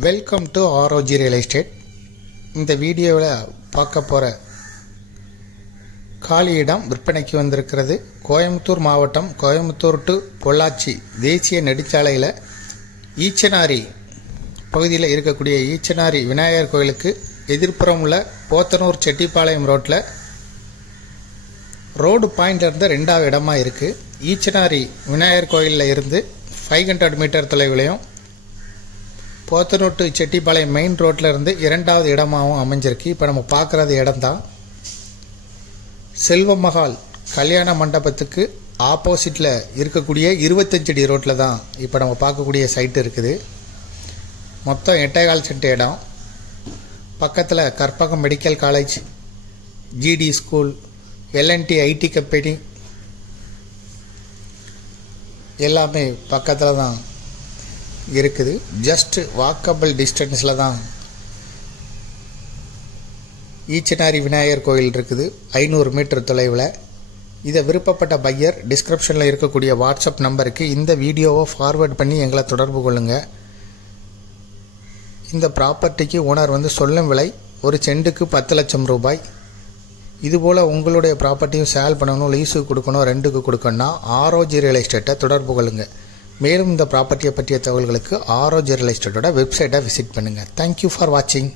Welcome to ROG real estate. இந்த வீடியோவில் பார்க்க போகிற காலி இடம் விற்பனைக்கு வந்திருக்கிறது. கோயம்புத்தூர் மாவட்டம், கோயம்புத்தூர் டு பொள்ளாச்சி தேசிய நெடுஞ்சாலையில் ஈச்சனாரி பகுதியில் இருக்கக்கூடிய ஈச்சனாரி விநாயகர் கோயிலுக்கு எதிர்ப்புறம் உள்ள போத்தனூர் செட்டிப்பாளையம் ரோட்டில் ரோடு பாயிண்ட்லேருந்து 2வது இடமா இருக்குது. ஈச்சனாரி விநாயகர் கோயிலில் இருந்து 500 மீட்டர் தொலைவிலையும் போத்தனூர் டு செட்டிப்பாளையம் மெயின் ரோட்டில் இருந்து 2வது இடமாகவும் அமைஞ்சிருக்கு. இப்போ நம்ம பார்க்குறது இடம்தான் செல்வமஹால் கல்யாண மண்டபத்துக்கு ஆப்போசிட்டில் இருக்கக்கூடிய 25 அடி ரோட்டில் தான் இப்போ நம்ம பார்க்கக்கூடிய சைட்டு இருக்குது. மொத்தம் 8.25 சென்ட் இடம். பக்கத்தில் Karpagam medical college, GT school, LNT IT company எல்லாமே பக்கத்தில் தான் இருக்குது. ஜஸ்ட் வாக்கபிள் டிஸ்டன்ஸில் தான் ஈச்சனாரி விநாயகர் கோயில் இருக்குது, 500 மீட்டர் தொலைவில். இதை விருப்பப்பட்ட பையர் டிஸ்கிரிப்ஷனில் இருக்கக்கூடிய வாட்ஸ்அப் நம்பருக்கு இந்த வீடியோவை ஃபார்வேர்ட் பண்ணி எங்களை தொடர்பு கொள்ளுங்கள். இந்த ப்ராப்பர்ட்டிக்கு ஓனர் சொல்லும் விலை ஒரு சென்ட்டுக்கு 10 லட்சம் ரூபாய். இதுபோல் உங்களுடைய ப்ராப்பர்ட்டியும் சேல் பண்ணணும், லீஸுக்கு கொடுக்கணும், ரெண்டுக்கு கொடுக்கணும்னா ஆர்ஓஜி ரியல் எஸ்டேட்டை தொடர்பு கொள்ளுங்கள். மேலும் இந்த ப்ராப்பர்ட்டியை பற்றிய தகவல்களுக்கு ஆர்ஓஜி ரியல் எஸ்டேட்டோட வெப்சைட்டை விசிட் பண்ணுங்கள். தேங்க்யூ ஃபார் வாட்சிங்.